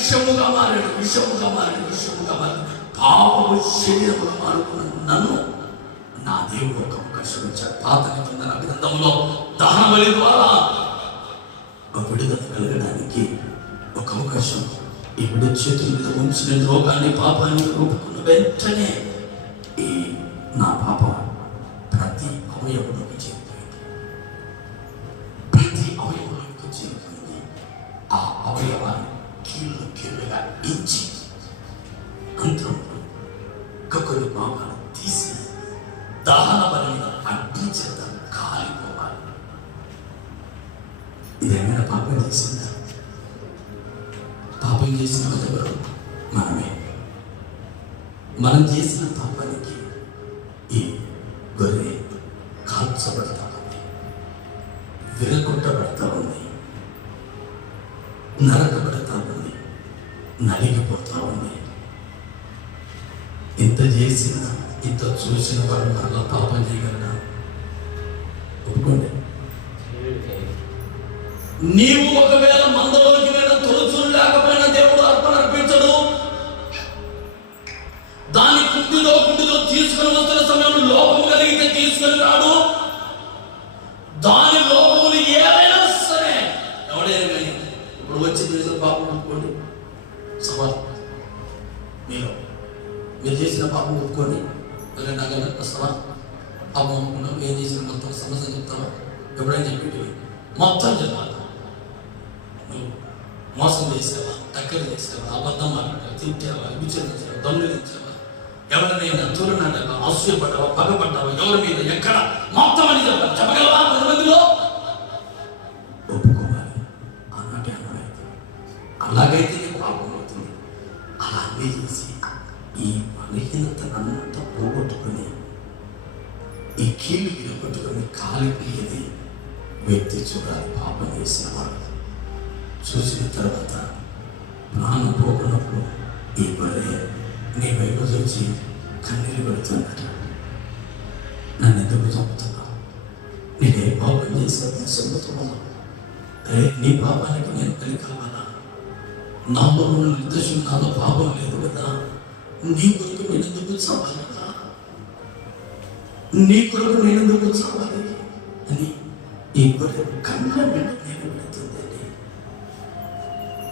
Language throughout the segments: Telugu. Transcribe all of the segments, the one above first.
విషముగా మారాడు. పాపము శరీరముగా మారుకున్న నన్ను నా దేవుడు ఒక అవకాశం ఇచ్చాడు. పాత నిబంధన గ్రంథంలో దహన బలి ద్వారా ఒక విడుదల కలగడానికి ఒక అవకాశం. ఇప్పుడు చేతుల మీద ఉంచిన రోగాన్ని, పాపాన్ని ఒప్పుకున్న వెంటనే ఈ నా పాపం ప్రతి అవయవంలోకి చేరిపోయింది. ఆ అవయవాన్ని కీళ్ళుగా ఇంచి అంతరంలో కొన్ని భాగాలు తీసి దహన బలి మీద అడ్డు చేత కాలిపోవాలి. ఇదేమైనా పాపం చేసిందా? పాపం చేసిన ఎవరు? మనమే. మనం చేసిన పాపానికి ఈ గొర్రె కాల్చబడతా ఉంది, విరగొట్టబడతా ఉంది, నరకబడతా ఉంది, నలిగిపోతా ఉంది. ఇంత చేసిన, ఇంత చూసిన వాడు మరలా పాపం చేయగలరా? ఒప్పుకోండి. నీవు ఒకవేళ మందలోకి వెళ్ళిన తొలుచులు లేకపోయినా దేవుడు అర్పణ అర్పించడు. దాని కుండిలో తీసుకుని వస్తున్న సమయంలో లోపము కలిగితే తీసుకొని రాడు. దాని లోపములు ఏదైనా సరే ఎవడైనా కానీ ఇప్పుడు వచ్చింది పాపం ఒప్పుకోండి. సవాల్ మీరు చేసిన పాపం ఒప్పుకోండి. నాగల సవాల్ పాపం ఒప్పుకున్నాం, ఏం చేసిన మొత్తం సమస్య చెప్తావా? ఎప్పుడైనా చెప్పి మొత్తం చెప్పాలి. మోసం చేసావా, టక్కలు చేసావా, అబద్ధం మాట్లాడావా, తిట్టావా, విచారించావా, దొంగలించావా, ఎవరినైనా చూడనాటావా, అసూయపడ్డావా, పగపడ్డావా, ఎవరి మీద ఎక్కడ మొత్తం అని చెప్పగలవా? 10 మందిలో ఒప్పుకోవాలి. ఆనాటి అన్నమైతే అలాగైతే పాపం అవుతుంది. అలా అన్నీ చేసి ఈ బలహీనతనంతా పోగొట్టుకుని, ఈ కీళ్ళు విరగొట్టుకుని కాలిపోయేది వ్యక్తి చూడాలి. పాపం చేసిన వాడు చూసిన తర్వాత ప్రాణం పోకున్నప్పుడు ఈ బలే నీ వైపు చూసి కన్నీళ్ళు పెడుతున్నట. నన్ను ఎందుకు చంపుతున్నావు? నేనే పాపం చేశాను, చంపుతున్నాను. నీ పాపానికి నేను బలి కావాలా? నాలో ఉన్న నిర్దేశం, నాలో పాపం లేదు కదా. నీ కొరకు నేను ఎందుకు చావాలి కదా? నీ కొరకు నేను ఎందుకు చావాలి అని ఈ గొర్రె కళ్ళ నేను పెడుతుందని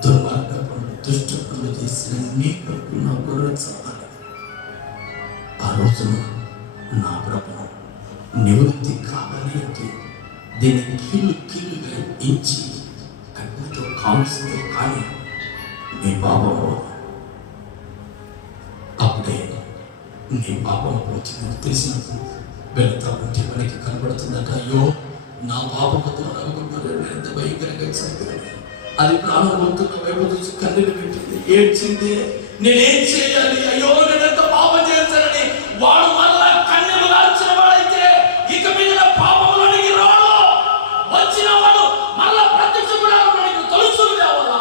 దుర్మార్గపు దుష్ట పనులు చేసిన నీ కొరకు నా గొర్రె చావాలి. ఆ రోజున నా ప్రభువు నివృత్తి కావాలి అంటే దీన్ని కీళ్ళుగా ఇంచి అగ్నితో కాల్స్తే కానీ నీ పాపం అప్పుడే నీ పాపం పోతుంది తెలిసినప్పుడు వెళ్తా ఉంటే మనకి కనబడుతుందట. అయ్యో, నా పాపము ద్వారా ఎంత భయంకరంగా చనిపోయింది. అది ప్రాణం పోతున్న వైపు చూసి కన్నీళ్ళు పెట్టింది, ఏడ్చింది. నేనేం చేయాలి? అయ్యో, నేనెంత పాపం చేశానని. వాడు మళ్ళా కన్నీళ్ళు రాల్చిన వాడైతే ఇక మీద పాపంలోనికి రాడు. వచ్చిన వాడు మళ్ళా ప్రత్యక్ష గుడారంలోనికి తొలుచులు తేవాలా,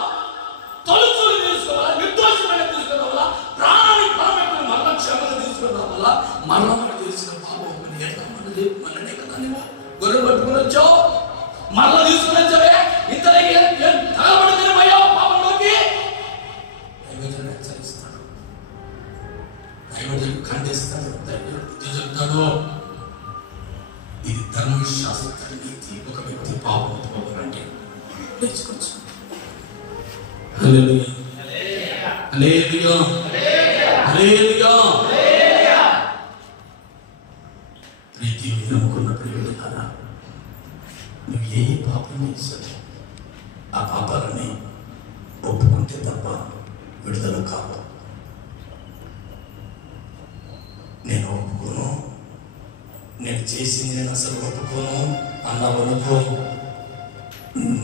తొలుచులు తీసుకోవాలా, నిర్దోషమైన తీసుకురావాలా, ప్రాణానికి పరమెప్పుడు మళ్ళా క్షమత తీసుకురావాలా. మళ్ళా మనకు తెలిసిన పాపం మననే కదా. నువ్వు గొర్రె పట్టుకుని వచ్చావు, మళ్ళా తీసుకుని వచ్చావే, ఇతరులకి తగబడిపోయావు పాపంలోకి. దైవజనుడు హెచ్చరిస్తాడు, దైవజనుడు ఖండిస్తాడు, దైవజనుడు బుద్ధి చెప్తాడు. ఇది ధర్మశాస్త్ర నీతి. ఒక వ్యక్తి పాపం ఒప్పుకోవాలంటే నేర్చుకోవచ్చు. హల్లెలూయా, హల్లెలూయా, హల్లెలూయా. ప్రీతిని నమ్ముకున్న ప్రియుడు కదా, నువ్వు ఏ పాపం చేశావు ఆ పాపాలని ఒప్పుకుంటే తప్ప విడుదల కావు. నేను ఒప్పుకోను, నేను చేసింది నేను అసలు ఒప్పుకోను అన్నవనుకో,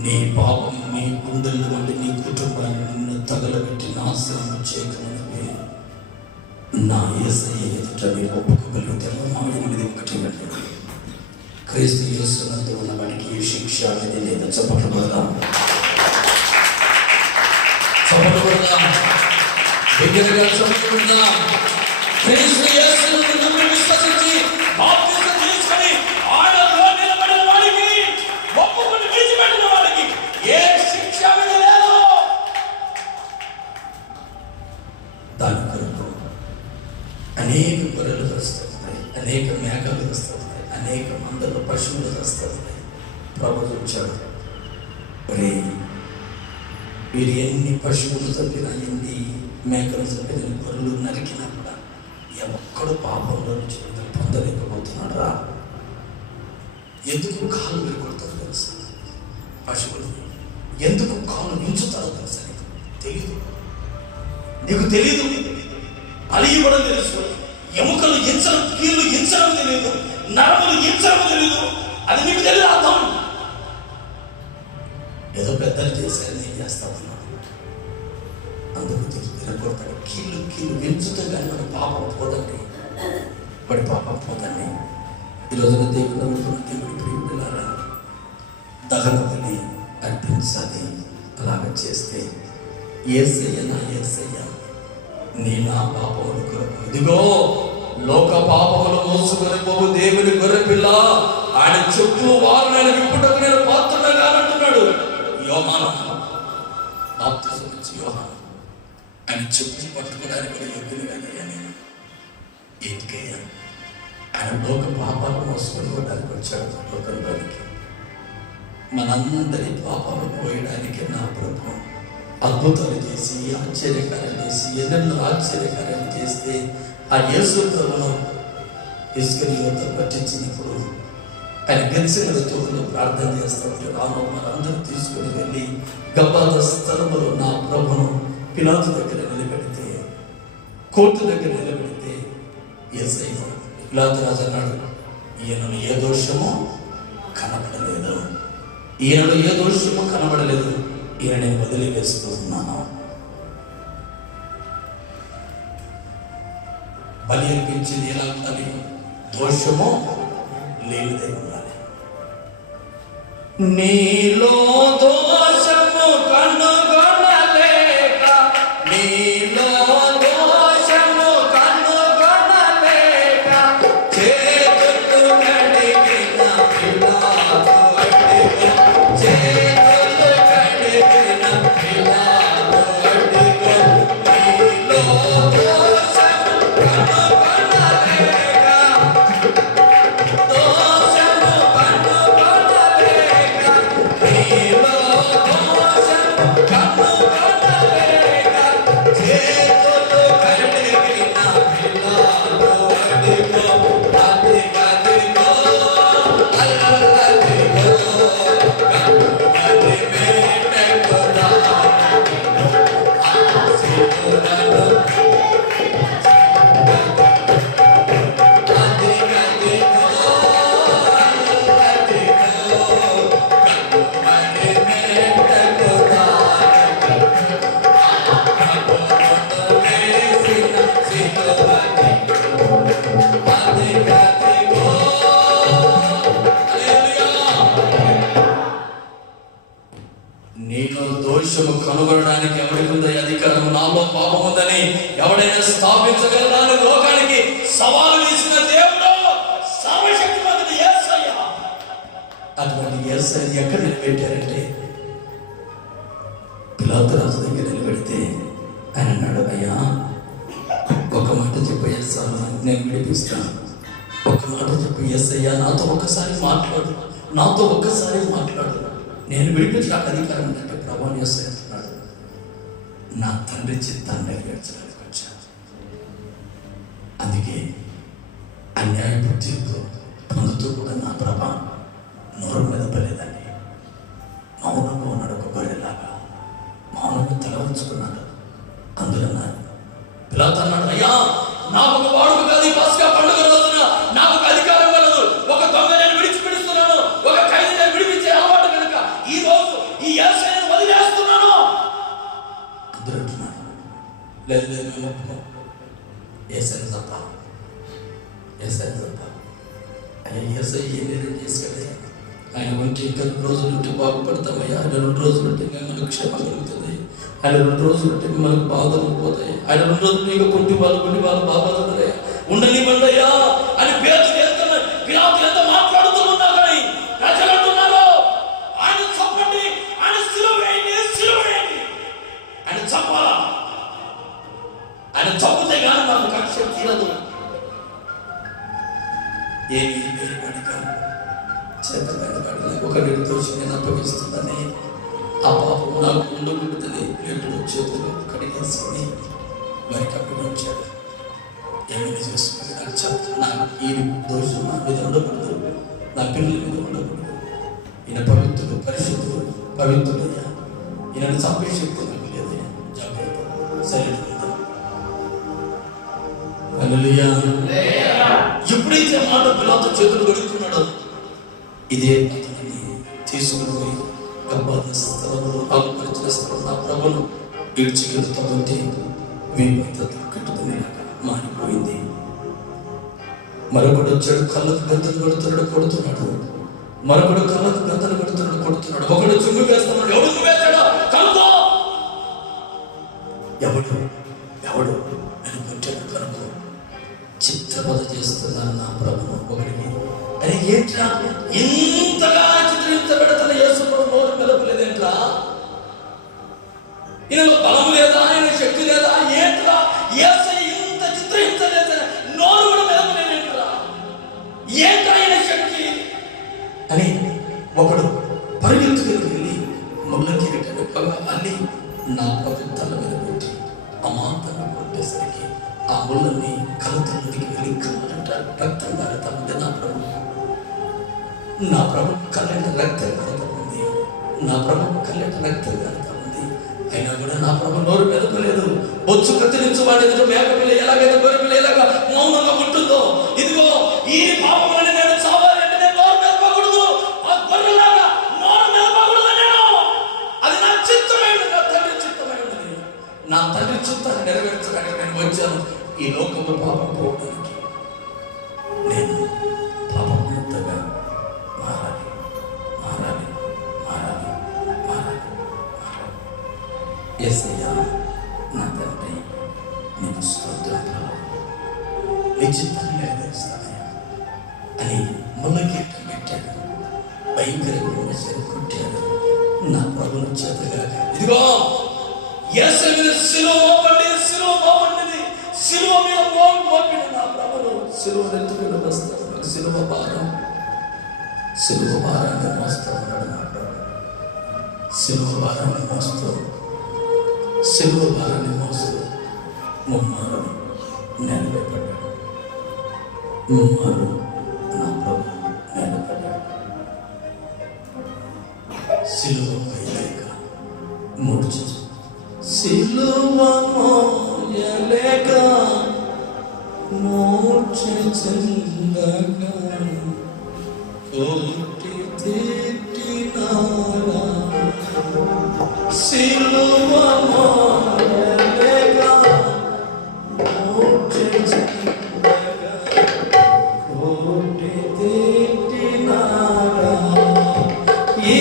నీ పాపం నీ గుండెల్లో నుండి నీ కుటుంబాన్ని నిన్ను తగలబెట్టి నాశనం చేయగలవే. నా యేసయ్య ఎదుట నీ ఒప్పుకోగలిగితే 8:1 క్రీస్తు యేసునందు ఉన్న వాడికి ఏ శిక్ష అనేది లేదా. చప్పట్లు కొడదాం, చప్పట్లు కొడదాం, దగ్గరగా చప్పట్లు కొడదాం. క్రీస్తు యేసునందు నమ్మి విశ్వసించి బాప్తిసం తీసుకొని ఆయనలో నిలబడిన వాడికి, ఒప్పుకొని విడిచిపెట్టిన వాడికి ఏ శిక్ష అనేది లేదు. పశువులు వస్తుంది. ప్రభు చూచాడు, రే వీరు ఎన్ని పశువులు చంపినా, ఎన్ని మేకలు చంపిన, గొర్రెలు నరికినా కూడా ఒక్కడు పాపంలో నుంచి విడుదల పొందలేకపోతున్నాడు రా. ఎందుకు కాళ్ళు విరగొడతారు తెలుసా? పశువులు ఎందుకు కాళ్ళు నించుతారో తెలుసా? నీకు తెలియదు. అలిగి కూడా తెలుసు, ఎముకలు ఎంచడం, కీళ్ళు ఎంచడం తెలియదు, నరములు ఎంచడం తెలియదు. అది నీకు తెలియదు. అర్థం ఏదో పెద్దలు చేశారు, నేను చేస్తా ఉన్నాను. అందుకు తిరగొడతాడు. కీళ్ళు ఎంచుతో కానీ వాడి పాపం పోదండి, వాడి పాపం పోదండి. ఈరోజున దేవుడి ప్రియులారా, దహన బలి అర్పించాలి. అలాగ చేస్తే యేసయ్య, నా యేసయ్య, నీ నా పాపముల కొరకు, ఇదిగో లోక పాపములు మోసుకొని పోవు దేవుని గొర్రెపిల్ల, ఆయన చెప్పులు వారు నేను విప్పుటకు నేను పాత్రుడగా అంటున్నాడు యోహాను. బాప్తిజం ఇచ్చి యోహాను ఆయన చెప్పులు పట్టుకోవడానికి కూడా యోగ్యులుగా నేను. ఎందుకయ్యా? ఆయన లోక పాపాలు మోసుకొని పోవడానికి వచ్చాడు లోకంలోనికి. మనందరి పాపాలు పోయడానికి నా ప్రభు అద్భుతాలు చేసి, ఆశ్చర్యకార్యాలు చేసి, ఎన్నెన్నో ఆశ్చర్యకార్యాలు చేస్తే ఆ యేసు ప్రభువును ఇస్కరియోతు పట్టించినప్పుడు ఆయన గెలిచిన తోడులో ప్రార్థన చేస్తూ ఉంటే రాను మనందరూ తీసుకుని వెళ్ళి గబ్బాత స్థలంలో నా ప్రభును పిలాతు దగ్గర నిలబెడితే, కోర్టు దగ్గర నిలబెడితే, యేసయ్య పిలాతు రాజు అన్నాడు, ఈయనను ఏ దోషము కనబడలేదు, ఈయనలో ఏ దోషము కనబడలేదు, ఈయన నేను వదిలివేస్తూ ఉన్నాను. బలి అర్పించింది ఎలా ఉండాలి? దోషము లేనిదై ఉండాలి. నీలో దోషము కనుగొనలేక, నీలో దోషము కనుగొనలేక, చేతులు కడిగిన పిలాతు అడిగో, చేతులు కడిగిన పిలాతు అడిగో, నీలో దోషము కనుగొనలేక, దోషము కనుగొనలేక, నీలో దోషము కనుగొనలేక, చేతులు కడిగిన పిలాతు అడిగో, అదిగదిగో అల్లదిగో కనుమరి మేటకు రానిగో, ఆశీనులను అదిగదిగో అల్లదిగో కనుమరి మేటకు రానిగో, ప్రభువును వేసిన సిలువని అదిగదిగో. నీలో దోషము కనుగొనడానికి ఎవరికి ఉందో అధికారం? నాలో పాపం ఉందని ఎవడైనా స్థాపించగలరాని లోకానికి సవాలు వేసిన దేవుడు సర్వశక్తిమంతుడు యేసయ్య. అటువంటి యేసయ్యని ఎక్కడ నిలబెట్టారంటే పిలాతు రాజు దగ్గర నిలబెడితే ఆయన అన్నాడు, అయ్యా ఒక మాట చెప్పు యేసయ్య, నేను విడిపిస్తాను. ఒక మాట చెప్పు యేసయ్య, నాతో ఒక్కసారి మాట్లాడు, నాతో ఒక్కసారి మాట్లాడు, నేను విడిపించడానికి అధికారం ఉందంటే ప్రభు యేసయ్య అంటున్నాడు, నా తండ్రి చిత్తాన్ని నెరవేర్చడానికి వచ్చాను. అందుకే అన్యాయపు తీర్పు పొందుతూ కూడా నా ప్రభ నోరు మీద పడలేదండి. మౌనంగా ఉన్నాడు, ఒక గొర్రెలాగా మౌనంగా తల ఉంచుకున్నాడు. అందులో పిలాతు అన్నాడు, అయ్యా నాకు ఒక వాడుక కాదు, పస్కా పండుగ రోజున నాకు ఒక అధికారం కలదు. ఒక దొంగ నేను విడిచిపెడుతున్నాను, ఒక ఖైదీ నేను విడిపించే అలవాటు కనుక ఈ రోజు ఈ యేసయ్యను వదిలేస్తున్నాను. అందరూ అంటున్నారు, లేదు లేదు మేము ఒప్పుకోం, యేసయ్య తప్ప, యేసయ్య తప్ప. అయ్యా యేసయ్య ఏం నిర్ణయం చేసుకోలేదు. ఆయన ఉంటే ఇంకా 2 రోజులు ఉంటే బాగుపడతామయ్యా, ఆయన 2 రోజులు ఉంటే మనకు క్షేమం కలుగుతుంది, ఆయన 2 రోజులు ఉంటే మనకు బాధలు పోతాయి, ఆయన 2 రోజులు ఇంకా కొన్ని వాళ్ళు బాధపడుతున్నాయా, ఉండనివ్వండియ్యా అని పేదలు వెళ్తున్నారు. పిలాతు ఎంత మాట్లాడుతూ ఉన్నా కానీ ప్రజలు అంటున్నారు, ఆయన చంపండి, ఆయన సిలువ వేయండి, ఆయన చంపాలా, ఆయన చంపితే కానీ నాకు కక్ష తీరదు. ఏమి లేనివాడిగా చేతమైన వాడిని ఒక నిర్దోషి నేను అప్పగిస్తుందని ఆ పాపం నాకు ఉండకూడదని రెండు చేతులు కడిగేసుకొని మరి అక్కడ వచ్చాడు. ఏమైనా చేసుకుని నాకు చెప్తాను, నాకు ఈ దోషం నా మీద ఉండకూడదు, నా పిల్లల మీద ఉండకూడదు. ఈయన పవిత్రుడు, పరిశుద్ధుడు, పవిత్రుడయ్యా, ఈయనను చంపే శక్తి నాకు లేదయ్యా, జాగ్రత్త సరే. ఎప్పుడైతే మాట పిలాతు చేతులు కడుక్కున్నాడో ఇదే అతనిని తీసుకుని పోయి గర్భాధ స్థలంలో ఆకుపరిచిన స్థలం నా ప్రభును ఈడ్చికెళ్తా ఉంటే కట్టుకుని మారిపోయింది. మరొకడు వచ్చాడు, కళ్ళకు గంతలు కొడుతున్నాడు, కొడుతున్నాడు. మరొకడు కళ్ళకు గంతలు కొడుతున్నాడు, కొడుతున్నాడు. ఒకడు చుమ్ము వేస్తున్నాడు. ఎవడు వేస్తాడో కనుకో, ఎవడు ఎవడు నేను కొట్టాడు కనుకో. చిత్రబోధ చేస్తున్నాను నా ప్రభువు ఒకరికి. అని ఏంట్రా ఇంతగా చిత్రించబడుతున్న యేసు ప్రభు నోరు మెదపలేదేంట్రా? ఈయనలో బలం లేదా, ఆయన శక్తి లేదా? ఏంట్రా యేసయ్య ఇంత చిత్రహించలేదు, నోరు కూడా మెదపలేదేంట్రా? ఏంట్రా ఆయన శక్తి అని ఒకడు పరిగెత్తుకుని వెళ్ళి ముళ్ళ కిరీటాన్ని అల్లి నా ప్రభు తల మీద పెట్టి అమాంతంగా కొట్టేసరికి ఆ ముళ్ళని కలుతల్లోకి వెళ్ళి కళ్ళంట రక్తం కారుతా ఉంది. నా ప్రభు కళ్ళంట రక్తం కారుతా ఉంది. నా ప్రభు కళ్ళంట రక్తం కారుతా ఉంది. అయినా కూడా నా ప్రభు నోరు మెదపలేదు. బొచ్చు కత్తిరించు వాడి ఎదుట మేకపిల్ల ఎలాగైతే గొర్రెపిల్ల ఎలాగా మౌనంగా ఉంటుందో, ఇదిగో ఈ పాపమని నేను చావాలంటే నేను నోరు మెదపకూడదు, ఆ గొర్రెలాగా నోరు మెదపకూడదు. నేను అది నా చిత్తమై ఉన్నది, నా తండ్రి చిత్తమై ఉన్నది. నా తండ్రి చిత్తాన్ని నెరవేర్చడానికి నేను వచ్చాను. ఈ లోకంలో పాపం పోవడానికి నేను పాపముక్తగా మారాలి, మారాలి, మారాలి, మారాలి, మారాలి. యేసయ్యా నా తండ్రి, నేను స్తోత్రం, నీ చిత్తాన్ని నెరవేరుస్తానయ్యా అని ముళ్ళకీట పెట్టాడు. భయంకరంగా కొట్టాడు. నా ప్రభుని చేతగా ఇదిగో యేసయ్య మీద సిలువ మోపండి, సిలువ మోపండి, సిలువ మీద మోపిన నా ప్రభును సిలువ ఎత్తుకుని వస్తాను. సిలువ భారాన్ని మోస్తూ ఉన్నాడు నా ప్రభు. సిలువ భారాన్ని మోస్తూ, సిలువ భారాన్ని మోస్తూ ముమ్మారు నిలబడ్డాడు. ముమ్మారు నా ప్రభు నిలబడ్డాడు. సిలువ పైలేక మూర్ఛ, సిలువ మోయలేక మూర్ఛ చెందగా కోటి తిట్టినారా. సిలువ మోయలేక మూర్ఛ చెందగా కోటి తిట్టినారా. ఈ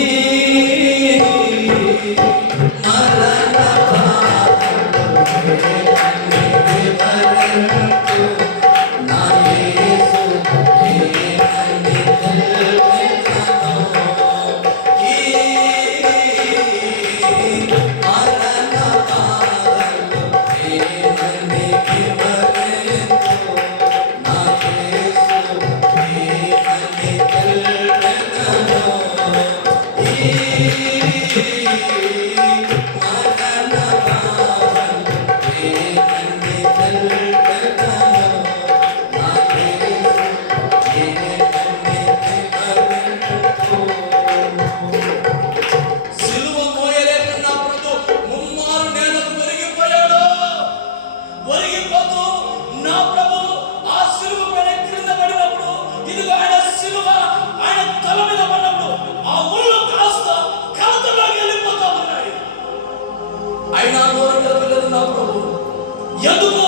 ఎందుకు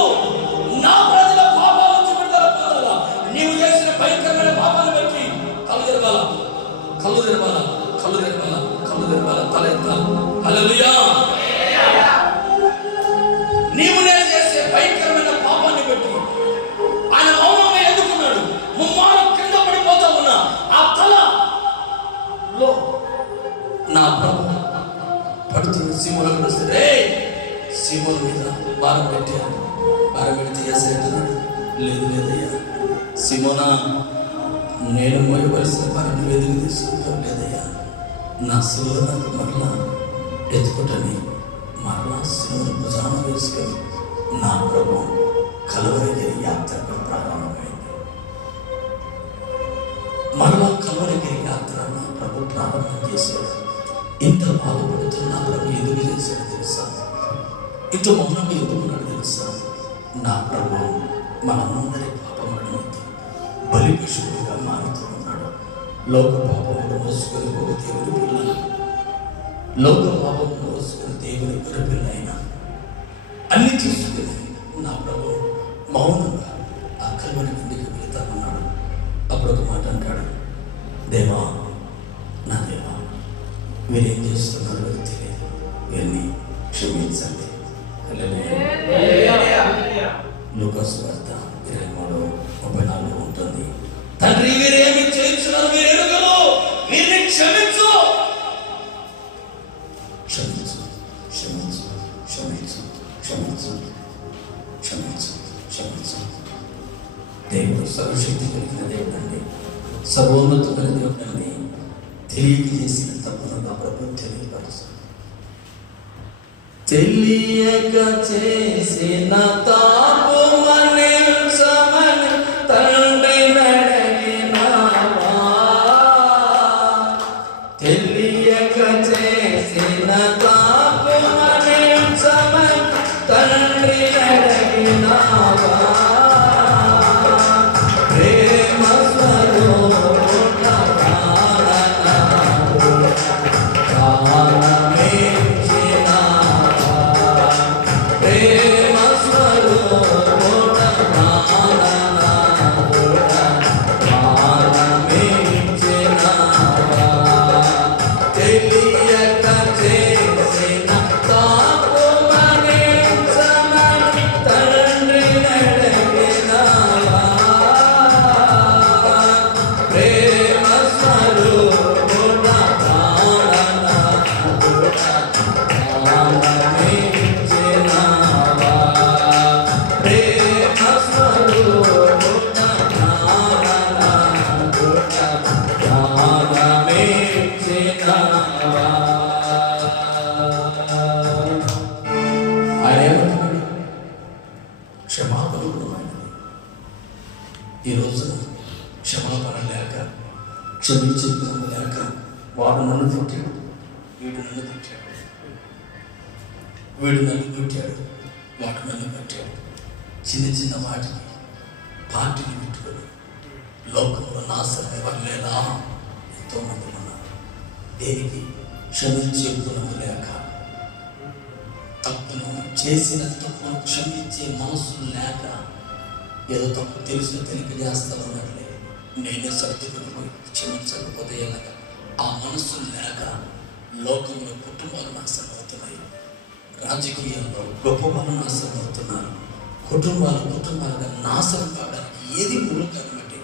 నా ప్రజల పాపాల నుంచి విడుదల పొందాలా? నీవు చేసిన భయంకరమైన పాపాలు బట్టి కళ్ళు తెరవాల, కళ్ళు తెరవాల, కళ్ళు తెరవాల, కళ్ళు తెరవాల, తల ఎత్తాలి. హల్లెలూయా. నీవు నేను చేసే భయంకరమైన పాపాన్ని బట్టి ఆయన మౌనంగా ఎందుకున్నాడు? ముమ్మారం కింద పడిపోతా ఉన్నా ఆ తలలో నా ప్రభు పడుతున్న సీమోను వస్తే సీమోను మీద భారం పెట్టాను. భారం పెడితే ఏసయ్య అంటున్నాడు, లేదు లేదయ్యా సీమోనా, నేను మోయవలసిన పనిని వెలుగు తీసుకుంటాం లేదయ్యా, నా శిలువ నాకు మరలా ఎత్తుకుంటని మరలా శిలువను భుజాన వేసుకొని నా ప్రభు కలువరి యాత్రకు ప్రారంభమైంది. మరలా కలువరి యాత్ర నా ప్రభు ప్రారంభం చేశాడు. ఇంత బాధపడుతున్నా ప్రభు ఎందుకు చేశాడు తెలుసా? ఇంత మౌనంగా ఎందుకున్నాడు తెలుసా? నా ప్రభు మనందరి పాపములను బలి పశువుగా మారుతూ ఉన్నాడు. లోక పాపములు మోసుకొని పోయి దేవుని పిల్లలు, లోక పాపము మోసుకొని దేవుని పిల్లైన అన్ని తీసుకుని నా ప్రభు మౌనంగా ఆ కలువరి కిందికి వెళ్తామన్నాడు. అప్పుడు ఒక మాట అంటాడు, దేవా నా దేవా, వీరేం చేస్తున్నారో తెలియదు, వీరిని క్షమించండి. లూకాసు వార్త 23:34 ఉంటుంది. తండ్రి వీరేమి చేయించున్నారు మీరు ఎరుగరు, వీరిని క్షమించు. క్షమించు క్షమించు క్షమించు క్షమించు క్షమించు క్షమించు. దేవుడు సర్వశక్తి కలిగిన దేవుడు అండి, సర్వోన్నతమైన దేవుడు అండి. తెలియజేసిన తప్పును నా ప్రభు తెలియపరుస్తాడు. తెలియక చేసిన తాపు మన్నించమని తండ్రి నడిగినావా, తెలియక చేసిన తాపు మన్నించమని తండ్రి నడిగినావా, ప్రేమ స్వరూపుడా ఈ రోజున క్షమాపణ లేక, క్షమించే గుణం లేక వాడు నన్ను తిట్టాడు, వీడు నన్ను తిట్టాడు, వీడు నన్ను కొట్టాడు, వాడు నన్ను కొట్టాడు. చిన్న చిన్న వాటికి పార్టీని పెట్టుకొని లోకంలో నాశనం వల్లేలా ఎంతో మంది ఉన్నారు. దేనికి? క్షమించే గుణము లేక, తప్పును చేసిన తప్పును క్షమించే మనసు లేక, ఏదో తప్పు తెలిసిన తెలియక చేస్తా ఉన్నట్లే నేనే సర్దుకుని పోయి క్షమించకపోతే ఎలాగా? ఆ మనసు లేక లోకంలో కుటుంబాలు నాశనం అవుతున్నాయి, రాజకీయాల్లో గొప్ప వాళ్ళు నాశనం అవుతున్నారు, కుటుంబాలుగా నాశనం కావడానికి ఏది మూలం కాబట్టి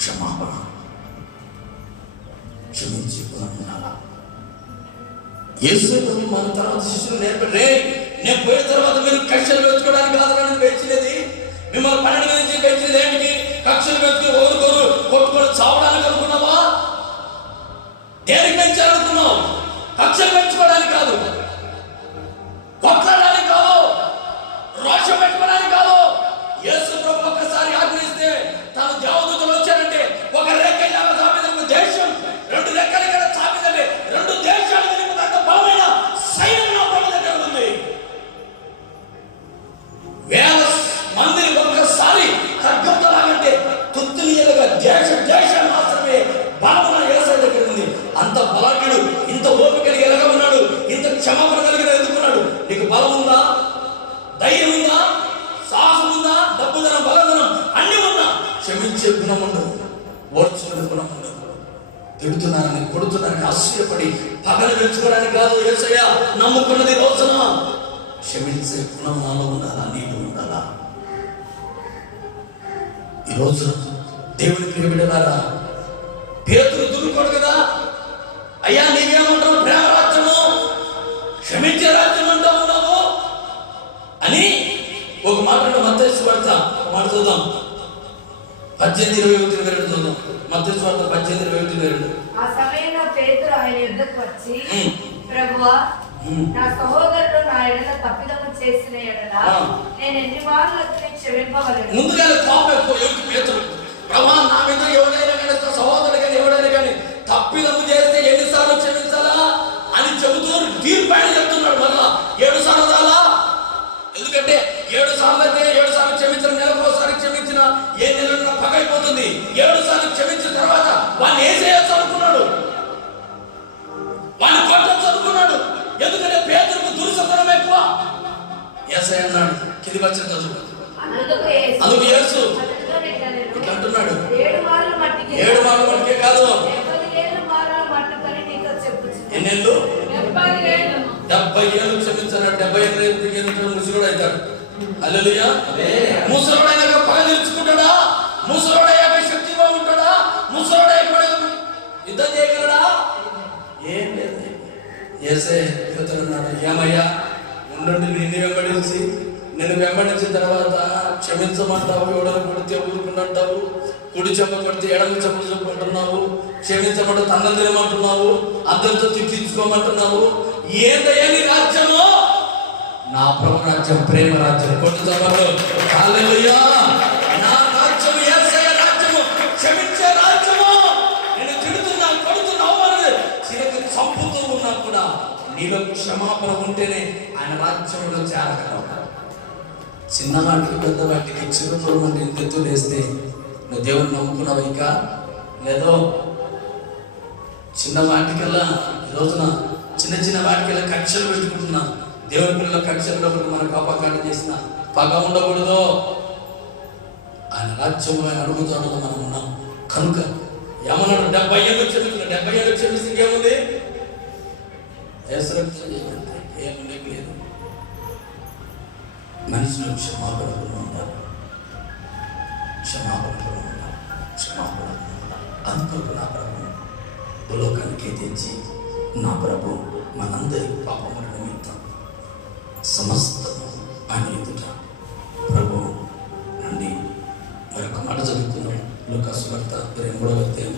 క్షమాపణ, క్షమించే గుణం ఉండాలా. యేసు మన తర్వాత శిష్యులు నేర్పడే, నేను పోయిన తర్వాత మీరు కక్షలు పెంచుకోవడానికి కాదని పెంచినది, మిమ్మల్ని 12 నుంచి పెంచినది ఏంటికి? కక్షలు పెంచుకుని ఓరుకోరు కొట్టుకొని చావడానికి అనుకున్నావా? దేనికి పెంచాలనుకున్నావు? కక్షలు పెంచుకోవడానికి కాదు, కొట్లాడడానికి కాదు, రోషం పెట్టుకోవడానికి కాదు. యేసు ప్రభు ఒక్కసారి ఆజ్ఞిస్తే తాను దేవదూతలు వచ్చారంటే ఒక రెక్క దేశం, 2 రెక్కల కదా చాపిదంటే 2 దేశాలు అంత బలమైన సైన్యం నా ప్రభు దగ్గర ఉంది. వేల మందిని ఒక్కసారి ఖడ్గంతో లాగంటే తుత్తునియలుగా దేశం మాత్రమే బలమున యేసు దగ్గర ఉంది. అంత బలజ్ఞుడు, ఇంత ఓపిక ఎలాగా ఉన్నాడు, ఇంత క్షమాపణ కలిగిన ఎందుకున్నాడు? నీకు బలం ఉందా? ధైర్యం ఉందా? సాహసం ఉందా? డబ్బుదనం, బలదనం అన్ని ఉన్నా క్షమించే గుణం ఉండదు, ఓర్చుకునే గుణం ఉండదు. తిడుతున్నారని, కొడుతున్నారని అసూయపడి పగలు పెంచుకోవడానికి కాదు. యేసయ్య నమ్ముకున్నది రోజున క్షమించే గుణం నాలో ఉండాలా, నీలో ఉండాలా? ఈ రోజు దేవుని ప్రియ బిడ్డలారా, పేతురు దుర్కోడు కదా, అయ్యా నీవేమంటావు? ప్రేమ రాజ్యము, క్షమించే రాజ్యం అంటావు ఉన్నావు అని ఒక మాట మత్తయి సువార్త మాట చూద్దాం, 18:21 చూద్దాం. మత్తయి సువార్త 18:22. ఆ సమయంలో పేతురు ఆయన యుద్ధకు వచ్చి, ప్రభువా, నా సహోదరుడు నా ఎడల తప్పిదము చేసిన ఎడల నేను ఎన్ని మార్లు అతన్ని క్షమింపవలెను. ముందుగా కోపం ఎక్కువ ఎవరికి? పేతురు. ప్రభువా, నా మీద ఎవడైనా కానీ, సహోదరుడు కానీ ఎవడైనా కానీ తప్పిదము చేస్తే ఎన్నిసార్లు క్షమించాలా అని చెబుతూ తీర్పు ఆయన చెప్తున్నాడు. మళ్ళా 7 సార్లు రాలా? ఎందుకంటే 7 సార్లు అయితే 7 సార్లు క్షమించిన, నెలకోసారి క్షమించిన ఏ నెల పగైపోతుంది. 7 సార్లు క్షమించిన తర్వాత వాడిని ఏం చేయొచ్చు అనుకున్నాడు, వాడిని కొట్టొచ్చు అనుకున్నాడు. ఎందుకంటే పేతురుకు దురుసతనం ఎక్కువ. యేసయ్య అన్నాడు, కిందికి వచ్చిన చదువు. అందుకు యేసు ఇట్లా అంటున్నాడు, 7 మార్లు మట్టికే కాదు, 70 మార్లు మట్టుకొని నీతో చెప్పుచున్నాను. ఎన్నేళ్ళు? 70 ఏళ్ళు క్షమించాడు. 75 ఏళ్ళు ముసలుడు అవుతాడు. హల్లెలూయా. ముసలుడైనాక పగ తీర్చుకుంటాడా? ముసలుడయ్యాక శక్తిగా ఉంటాడా? ముసలుడయ్యాక యుద్ధం చేయగలడా? ఏం లేదు. యేసే చెప్తున్నాడు, ఏమయ్యా ఉండండి, నిన్ను వెంబడించి, నేను వెంబడించిన తర్వాత క్షమించమంటావు, ఎవడని కొడితే ఊరుకున్నంటావు, కుడి చెంప కొడితే ఎడమ చెంప చూపుకుంటున్నావు, క్షమించమంటే తన్నం తినమంటున్నావు, అందరితో తిట్టించుకోమంటున్నావు. ఏందయ్యా నీ రాజ్యము? నా ప్రభు రాజ్యం ప్రేమ రాజ్యం. కొట్టుతాడు. హల్లెలూయా. నా రాజ్యము యేసయ్య రాజ్యము, క్షమించే రాజ్యము. నేను తిడుతున్నా, కొడుతున్నా, అవమానం చిరకి చంపుతూ ఉన్నా కూడా నీలో క్షమాపణ ఉంటేనే ఆయన రాజ్యంలో చేరగలవు. చిన్న వాటికి పెద్ద వాటికి చిరుతూరు అంటే ఎత్తు వేస్తే నువ్వు దేవుని నమ్ముకున్నావు. ఇంకా లేదో చిన్న వాటికల్లా ఈ రోజున చిన్న వాటికల్లా కక్షలు పెట్టుకుంటున్నా. దేవుని పిల్లల కక్షలు మనకు అపకారం చేసిన పగ ఉండకూడదు. ఆయన రాజ్యంలో ఆయన అడుగుతాడు మనం ఉన్నాం కనుక ఏమన్నాడు? 70 ఏళ్ళు క్షమిస్తున్నా. 70 ఏళ్ళు క్షమిస్తే ఇంకేముంది? ఏముంది లేదు. మనిషిలో క్షమాపణ ఉండాలి, క్షమాపణ అందుకు నా ప్రభు భూలోకానికి తెచ్చి, నా ప్రభు మనందరి పాపముల నిమిత్తం సమస్తము ఆయన ఎదుట ప్రభు నుండి మరొక మాట చదువుతున్నాం. లూకా సువార్త 23వ అధ్యాయం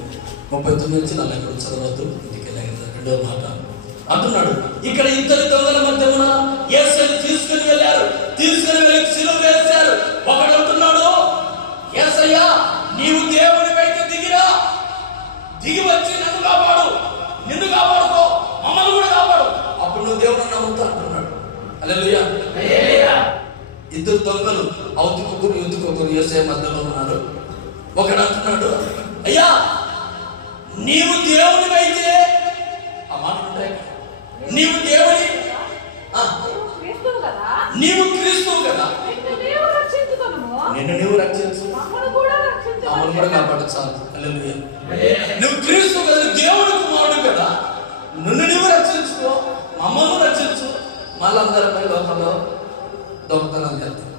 39 నుంచి 40 చదవద్దు, ఇంటికి వెళ్ళిన 2వ మాట అంటున్నాడు. ఇక్కడ ఇద్దరు దొంగల మధ్యమున యేసుని తీసుకుని వెళ్ళారు. తీసుకుని వెళ్ళి సిలువ వేశారు. ఒకడు అంటున్నాడు, యేసయ్యా నీవు దేవునిపైకి దిగిరా, దిగి వచ్చి నన్ను కాపాడు, నిన్ను కాపాడుకో, మమ్మల్ని కూడా కాపాడు, అప్పుడు నువ్వు దేవుని నమ్ముతా అంటున్నాడు. హల్లెలూయా. ఇద్దరు దొంగలు అవుతుకొకరు ఎత్తుకొకరు యేసయ్య మధ్యలో ఉన్నారు. ఒకడు అంటున్నాడు, అయ్యా నీవు దేవునిపైతే, ఆ మాట ఉంటాయి, నీవు దేవుని, నీవు క్రీస్తువు కదా, నిన్ను నీవు రక్షించు, మమ్మల్ని కూడా కాపాడచ్చు. హల్లెలూయా. నువ్వు క్రీస్తువు కదా, దేవుని కుమారుడు కదా, నిన్ను నీవు రక్షించుకో, మమ్మల్ని రక్షించు. మళ్ళీ అందరిపై లోకంలో దొంగతనం చేస్తాం.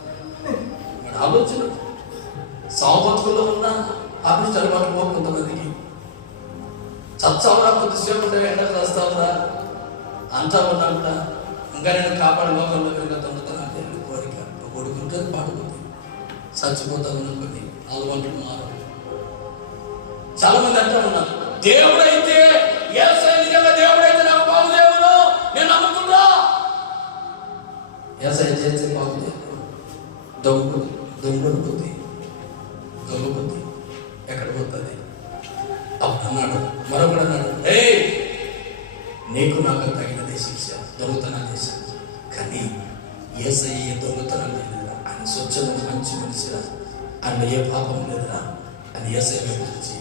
ఆలోచన సావబతుకుల్లో ఉన్న అభివృద్ధి అలవాటు పో. కొంతమందికి చచ్చావురా, కొద్దిసేపు ఉంటే ఎండకు వస్తావురా అంతా ఉన్నా కూడా ఇంకా నేను కాపాడు లోకంలో కనుక దొంగతనం కోరిక కొడుకుంటుంది, పాడుకుంటుంది, చచ్చిపోతా ఉన్న కొన్ని అలవాట్లు మారు. చాలా మంది అంటూ ఉన్నారు, దేవుడైతే యేసయ్య నిజంగా దేవుడైతే నాకు బాగు దేవుడు, నేను నమ్ముకుంటా. యేసయ్య చేస్తే బాగు దేవుడు, దొంగ బుద్ధి ఎక్కడ పోతుంది? అప్పుడు అన్నాడు, మరొకడు అన్నాడు, నీకు నాకు తగినదే శిక్ష, దొంగతనం చేశాను. కానీ యేసయ్య దొంగతనం లేదురా, ఆయన స్వచ్ఛమైన మంచి మనిషిరా, ఆయన ఏ పాపం లేదురా అని యేసయ్య గురించి,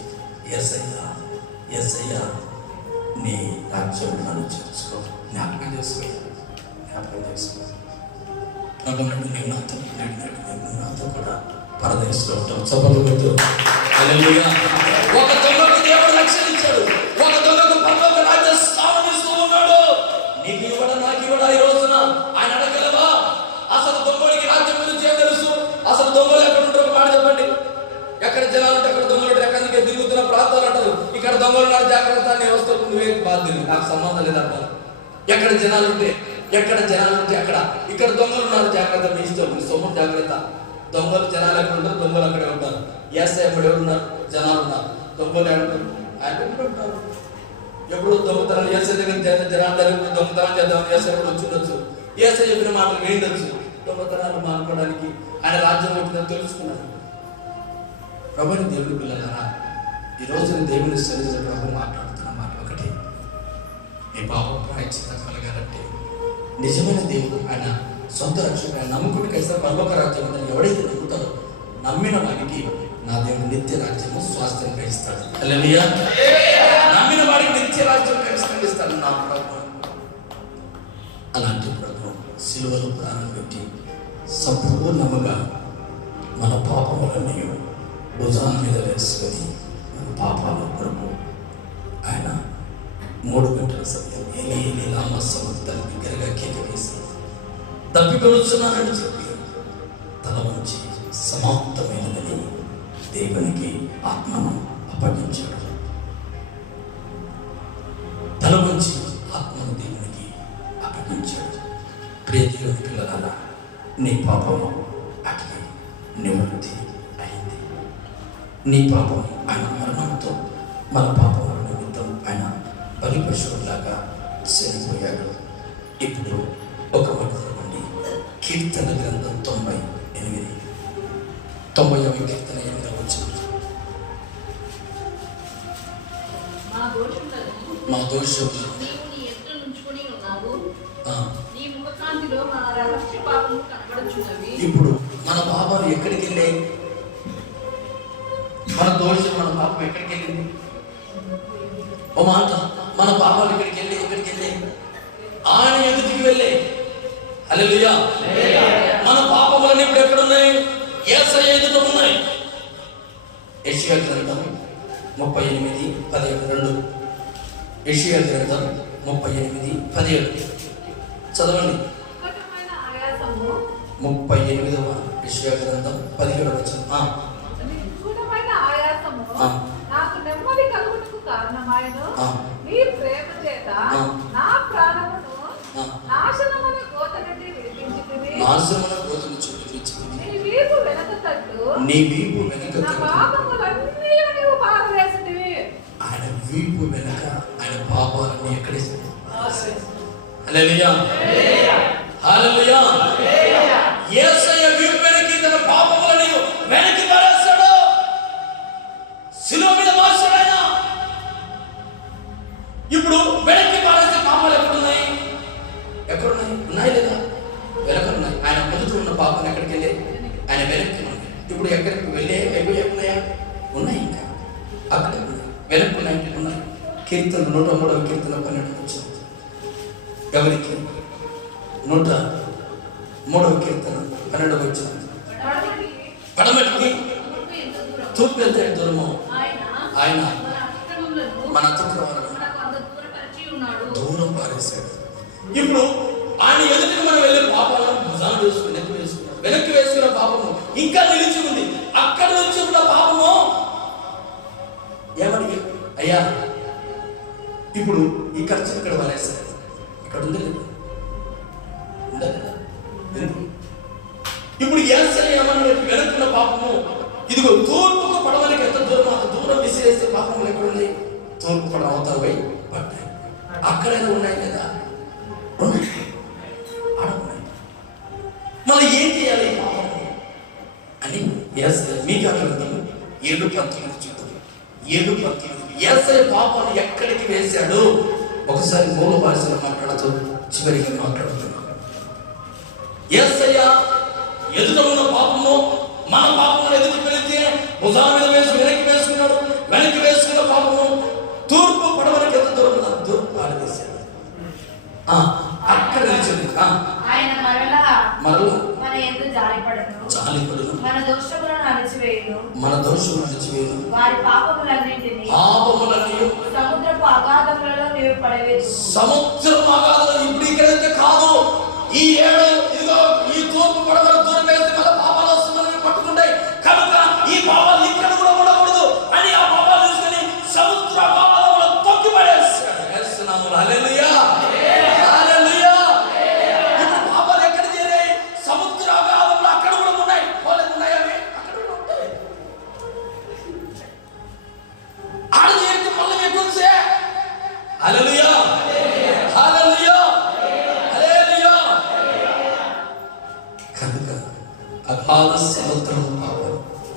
యేసయ్య నీ రాజ్యం నన్ను చేర్చుకో, జ్ఞాపకం చేసుకో. నీవు నాతో కూడా పరదేశంలో ఉంటావు. సభలు పెట్టు. ఒక దొంగకు దేవుడు రక్షణించాడు, ఒక దొంగకు పరలోక రాజ్య స్థానం ఇస్తూ ఉన్నాడు. నీకు ఇవ్వడా నాకు ఇవ్వడా? ఈ రోజున ఆయన అడగలవా? అసలు దొంగడికి రాజ్యం గురించి ఏం తెలుసు? అసలు దొంగలు ఎక్కడ ఉంటారో మాట చెప్పండి. ఎక్కడ జనాలు ఉంటే అక్కడ దొంగలు ఉంటారు. ఎక్కడికి తిరుగుతున్న ప్రాంతాలు అంటారు, ఇక్కడ దొంగలు ఉన్నారు జాగ్రత్త అని వస్తూ నువ్వే బాధ్యులు, నాకు సంబంధం లేదంటారు. ఎక్కడ జనాలు ఉంటే అక్కడ, ఇక్కడ దొంగలు ఉన్నారు జాగ్రత్త, మీ ఇష్టం, మీ సొమ్ము జాగ్రత్త. దొంగలు జనాలు ఎక్కడ ఉంటారు, దొంగలు అక్కడే ఉంటారు. యేసయ్య ఎప్పుడు ఎవరు ఉన్నారు? జనాలు ఉన్నారు. దొంగలే అంటారు. ఆయన ఎప్పుడు అంటారు? ఎప్పుడు దొంగతనం చేసే దగ్గర జనాలు దొంగతనం చేద్దాం చేసే కూడా వచ్చిండొచ్చు. ఏసై చెప్పిన మాటలు వినొచ్చు. దొంగతనాలు మానుకోవడానికి ఆయన రాజ్యం ఉంటుందని తెలుసుకున్నాను. ప్రభుని దేవుని పిల్లలారా, ఈ రోజున దేవుని సన్నిధిలో ప్రభు మాట్లాడుతున్న మాట ఒకటి, నీ పాపం ప్రాయశ్చిత్తం కలగాలంటే నిజమైన దేవుడు ఆయన సొంత రక్షకుడు, ఆయన నమ్ముకుంటే కలిసి పరలోక రాజ్యం ఉందని ఎవడైతే నమ్ముతాడో నమ్మిన వాడికి నా దేవుడు నిత్య రాజ్యము స్వాస్థ్యం కలిగిస్తాడు. హల్లెలూయా. నమ్మిన వాడికి నిత్య రాజ్యం కలిగిస్తాడు నా ప్రభు. అలాంటి ప్రభు సిలువలో ప్రాణం పెట్టి సంపూర్ణముగా మన పాపములన్నీ భుజాల మీద వేసుకొని మన పాపాల కొరకు ఆయన 3 గంటల సమయం ఏలి లామా సమర్థాన్ని బిగ్గరగా కేక వేసి తప్పికొలుచున్నానని చెప్పి తల వంచి సమాప్తమైనదని దేవునికి ఆత్మను అప్పగించాడు. తల వంచి ఆత్మను దేవునికి అప్పగించాడు. ప్రియ దేవుని పిల్లలారా, నీ పాపము అట్లే నివృత్తి అయింది. నీ పాపం ఆయన మరణంతో మన పాపముల నిమిత్తం ఆయన బలిపశువులాగా చనిపోయాడు. ఇప్పుడు ఒక మాట నుండి కీర్తన గ్రంథం 90వ కీర్తన 8వ వచనం. మా దోషములను ఇప్పుడు మన పాపాలు ఎక్కడికి వెళ్ళాయి? మన దోషం, మన పాపం ఎక్కడికి వెళ్ళింది? ఓ మాట, మన పాపాలు ఎక్కడికి వెళ్ళాయి? ఆయన ఎదుటికి వెళ్ళాయి. హల్లెలూయా. మన పాపములన్నీ ఇప్పుడు ఎక్కడున్నాయి? యేసయ్య ఎదుట ఉన్నాయి. యెషయా గ్రంథం 38:17. యెషయా గ్రంథం 38:17 చదవండి. 38వ యెషయా గ్రంథం 17వ వచనం. నాకు నెమ్మది కలుగుటకు కారణమాయను నీ ప్రేమ చేత నా ప్రాణమును నాశనమున కోత నుండి విడిపించితివి. నీ వీపు వెనక తట్టు నా పాపములన్నీ నీవు పారవేసితివి. ఆయన వీపు వెనక ఆయన పాపాలన్నీ ఎక్కడి? హల్లెలూయా. హల్లెలూయా. యేసయ్య వీపు వెనక్కి తన పాపములను వెనక్కి పారేస్తాడు. శిలువ మీద మోసాడు ఆయన. ఇప్పుడు వెనక్కి పారేస్తే పాపాలు ఎక్కడున్నాయి? ఉన్నాయి లేదా? వెనకలున్నాయి. ఆయన మొదట ఉన్న పాపం ఎక్కడికి వెళ్ళి ఆయన వెనక్కి ఉన్నాయి. ఇప్పుడు ఎక్కడికి వెళ్ళే ఉన్నాయా? ఉన్నాయి. ఇంకా అక్కడ వెనక్కి ఉన్నాయి. కీర్తన 103వ కీర్తన 12వ వచనం. ఎవరికి? 103వ కీర్తన 12వ వచనం. పడమటికి తూర్పు ఎంత దూరమో ఆయన మన అతిక్రమాలను దూరం పారేశాడు. ఇప్పుడు ఆయన ఎదుటికి మనం వెళ్ళే పాపాలను భుజాలు వేసుకుని వెనక్కి వేసుకున్న పాపము ఇంకా నిలిచి ఉంది. అక్కడ నుంచి ఉన్న పాపము ఏమని? అయ్యా, ఇప్పుడు ఈ ఖర్చు ఇక్కడ పారేశారు. ఇక్కడ ఉంది కదా? ఇప్పుడు యేసయ్య ఏమన్నాడు? వెనక్కున్న పాపము ఇదిగో తూర్పుకు పడవలకి ఎంత దూరం, అంత దూరం విసిరేస్తే పాపములు ఎక్కడ ఉన్నాయి? తూర్పు పడవ అవతల పోయి పడ్డాయి. అక్కడైనా ఉన్నాయి లేదా? ఉన్నాయి. మళ్ళీ ఏం చేయాలి పాపము అని మీకు అర్థం 7:19 చూద్దాం. 7:19 యేసయ్య పాపాలు ఎక్కడికి వేశాడు? ఒకసారి మూల భాషలో మాట్లాడుతూ చివరిగా మాట్లాడుతున్నాం. యేసయ్య ఎదుట ఉన్న పాపము, మన పాపమును ఎదుటి వెళితే భుజాల మీద వేసి వెనక్కి వేసుకున్నాడు. వెనక్కి వేసుకున్న పాపము తూర్పు పడవలకి ఎంత దూరం? తూర్పు పారవేశాడు. అక్కడ నిలిచింది. ఆయన మరలా మన యందు జాలిపడును. మన దోషములను అణిచివేయును. వారి పాపములన్నిటిని సముద్రపు అగాధములలో నీవు పడవేయు. సముద్రపు అగాధం ఇప్పుడు ఇక్కడైతే కాదు. ఈ ఏడు ఇదిగో ఈ తూర్పు పడవల దూరం వేస్తే మన పాపాలు వస్తుందని పట్టుకుంటాయి కనుక ఈ పాపాలు ఇక్కడ కూడా ఉండకూడదు అని ఆ పాపాలు తీసుకుని సముద్ర అగాధములో తొక్కి పడేస్తాడు. హల్లెలూయా. అగాధ సముద్రం పాపం.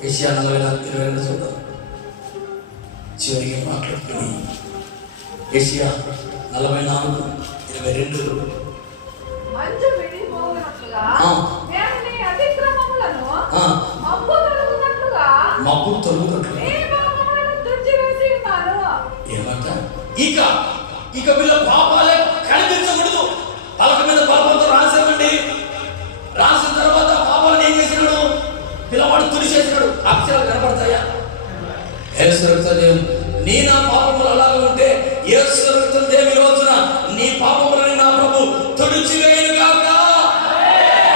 యెషయా 44:22 చూద్దాం. చివరికి మాట్లాడుకుని యెషయా 44:22 మంచు విడిపోవునట్లుగా ఆ. నేను నీ అతిక్రమములను ఆ. మబ్బు తొలగునట్లుగా మబ్బు తొలగునట్లు నీ పాపములను తుడిచివేసి ఉన్నాను. ఏమంట ఇక వీళ్ళ పాపాలే కనిపించకూడదు. పలక మీద పాపంతో రాసామండి. రాసిన తర్వాత పాపాలను ఏం చేసినాడు? పిల్లవాడు తుడిచేసినాడు. అక్షరాలు కనపడతాయా? యేసు రక్తం నీ నా పాపములు అలాగే ఉంటే యేసు రక్తం దేవి రోజున నీ పాపములని నా ప్రభు తుడిచివేయను గాక.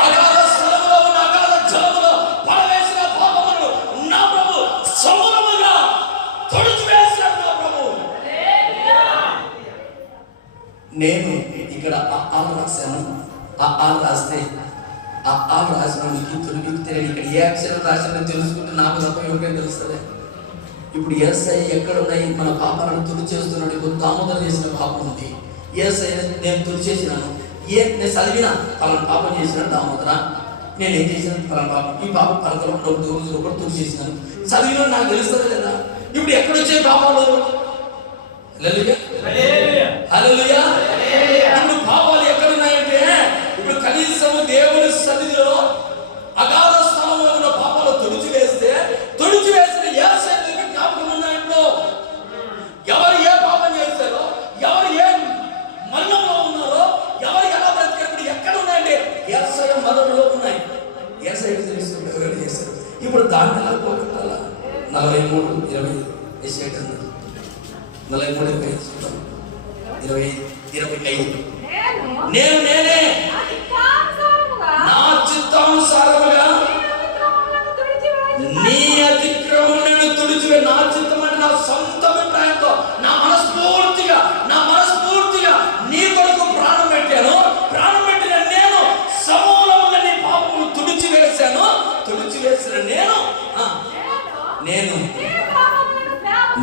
అగాధ స్థలములో ఉన్న అగాధ జలములో పడవేసిన పాపములను నా ప్రభు సమూలముగా తుడిచివేసినాడు నా ప్రభు. నేను ఇక్కడ ఆలు రాశాను. ఆలు రాస్తే ఆలు రాసినోనికి తొలగితే ఇక్కడ ఏ అక్షరం రాసినా తెలుసుకుంటే నాకు తప్ప ఎవరికైనా తెలుస్తుంది. ఇప్పుడు యేసయ్య ఎక్కడ ఉన్నాయి? మన పాపాలను తుడిచేస్తున్నాడు. ఇప్పుడు దామోదరం చేసిన పాపం ఉంది. యేసయ్య నేను తుడిచేసినాను. నేను చదివిన పలానా పాపం చేసిన దామోదర, నేనేం చేసినాను పలానా పాపం, ఈ పాపం పలకలో రోజులు ఒకటి తుడిచేసినాను. చదివిన నాకు తెలుస్తుంది లేదా? ఇప్పుడు ఎక్కడొచ్చే పాపాలు? హల్లెలూయా, హల్లెలూయా. ఇప్పుడు పాపాలు ఎక్కడున్నాయంటే ఇప్పుడు కనీసం దేవుని సన్నిధిలో అగాధ స్థలంలో ఉన్న పాపాలు తుడిచివేసిన యేసయ్య జ్ఞాపకం ఉన్నాయంలో. ఎవరు ఏ పాపం చేశారో, ఎవరు ఏ మరణంలో ఉన్నారో, ఎవరు ఎలా బ్రతికినప్పుడు ఎక్కడ ఉన్నాయంటే యేసయ్య మొదలులో ఉన్నాయి. యేసయ్య తెలుస్తుంది ఎవరు చేశారు. ఇప్పుడు దాన్ని ఎలా పోగొట్టాలా? 43:20 యెషయా గ్రంథం 43:25 నేనే నా చిత్తానుసారముగా నీ అతిక్రమములను తుడిచివే. నా చిత్తం అంటే నా సొంత అభిప్రాయంతో నా మనస్ఫూర్తిగా నీ కొరకు ప్రాణం పెట్టాను. ప్రాణం పెట్టిన నేను సమూలముగా నీ పాపమును తుడిచివేసిన నేను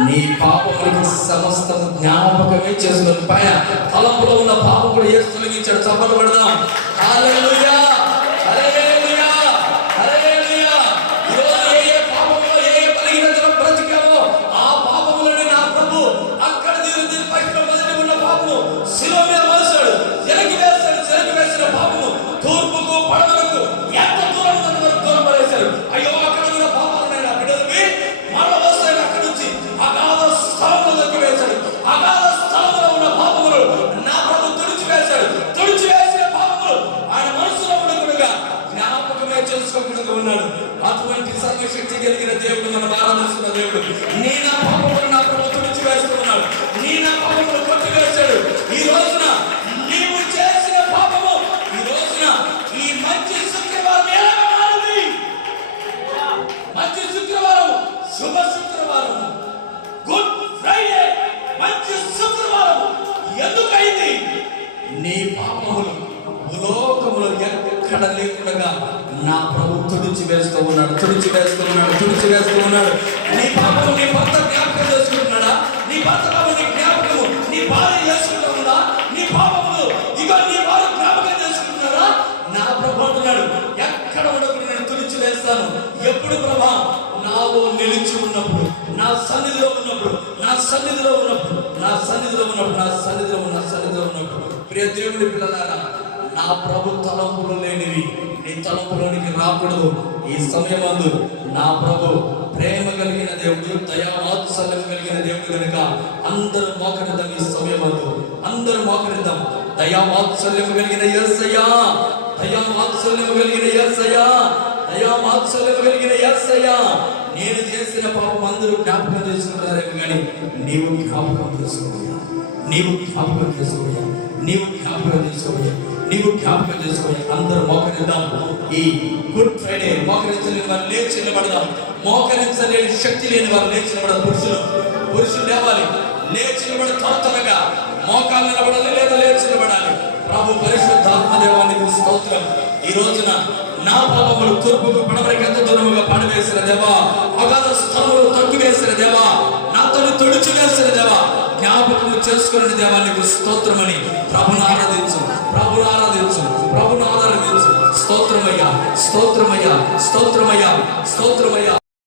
నీ పాపములకు సమస్తము జ్ఞాపకమే చేసుకుని పైన తలంపులో ఉన్న పాపం కూడా యేసు తొలగించాడు. చప్పట్లు కొడదాం. హల్లెలూయా, హల్లెలూయా, హల్లెలూయా. ఈరోజు ఏ పాపంలో ఏ బలహీనతలో బ్రతికావో ఆ పాపములని నా ప్రభు అక్కడ పైన మొదటి ఉన్న పాపము శిలువ మీద మోసాడు. వెనక్కి వేసిన పాపము తూర్పుకు పడమరకు ఎంత దూరం వరకు దూరం పడేశాడు. అయ్యో అక్కడ ఉన్న పాపాలనైనా బిడ్డలవి మరల వస్తాయి. అక్కడి నుంచి అగాధ స్థలములోకి వేశాడు. అగాధ స్థలములో ఉన్న పాపములు నా ప్రభు తుడిచివేసిన పాపములు ఆయన మనసులో ఉండకుండా జ్ఞాపకమే చేసుకోకుండా ఉన్నాడు. అటువంటి సర్వశక్తి కలిగిన దేవుడు మన ఆరాధిస్తున్న దేవుడు. నీ నా పాపములు నా ప్రభు తుడిచివేస్తూ ఉన్నాడు. నీ నా పాపములు కొట్టివేశాడు. ఈ రోజున నీవు చేసిన పాపము ఈ రోజున ఈ మంచి శుక్రవారం ఎలా మారింది? మంచి శుక్రవారం, శుభ శుక్రవారం, గుడ్ ఫ్రైడే, మంచి శుక్రవారం ఎందుకైంది? నీ పాపములు భూలోకములో ఎక్కడ లేకుండా నా ప్రభు తుడిచివేస్తూ ఉన్నాడు. నీ పాపము నీ భర్త జ్ఞాపకం చేసుకుంటున్నాడా? నీ భర్త పాపం నీ జ్ఞాపకము నీ భార్య చేసుకుంటూ ఉందా? నీ పాపములు ఇక నీ వారు జ్ఞాపకం చేసుకుంటున్నారా? నా ప్రభు అంటున్నాడు, ఎక్కడ ఉండకుండా నేను తుడిచివేస్తాను. ఎప్పుడు ప్రభా? నాలో నిలిచి ఉన్నప్పుడు, నా సన్నిధిలో ఉన్నప్పుడు ప్రియ దేవుని పిల్లలారా, నా ప్రభు తలంపులు లేనివి నీ తలంపులోనికి రాకూడదు. ఈ సమయమందు నా ప్రభు ప్రేమ కలిగిన దేవుడు, దయావాత్సల్యం కలిగిన దేవుడు కనుక అందరూ మోకరిద్దాం. ఈ సమయమందు అందరూ మోకరిద్దాం. దయావాత్సల్యం కలిగిన యేసయ్యా, నేను చేసిన పాపం అందరూ జ్ఞాపకం చేసుకుంటారేమో కానీ నీవు జ్ఞాపకం చేసుకోవయ్యా. అందరూ మోకరిద్దాం. ఈ గుడ్ ఫ్రైడే మోకరించలేని వారు లేచి నిలబడదాం. మోకరించలేని శక్తి లేని వారు లేచి నిలబడదు. పురుషులు లేవాలి, లేచి నిలబడి త్వరగా మోకాలు నిలబడాలి లేదా లేచి నిలబడాలి. ప్రభు పరిశుద్ధాత్మదేవానికి స్తోత్రం. ఈ రోజున నా పాపములు తూర్పుకు పడమరకు ఎంత దూరముగా పడవేసిన దేవా, అగాధ స్థలములు తొక్కివేసిన దేవా, నాతో తుడిచివేసిన దేవా, జ్ఞాపకము చేసుకునే దేవా నీకు స్తోత్రమని ప్రభుని ఆరాధించు. స్తోత్రమయ్యా. స్తోత్రమయ్యా, స్తోత్రమయ్యా, స్తోత్రమయ్యా.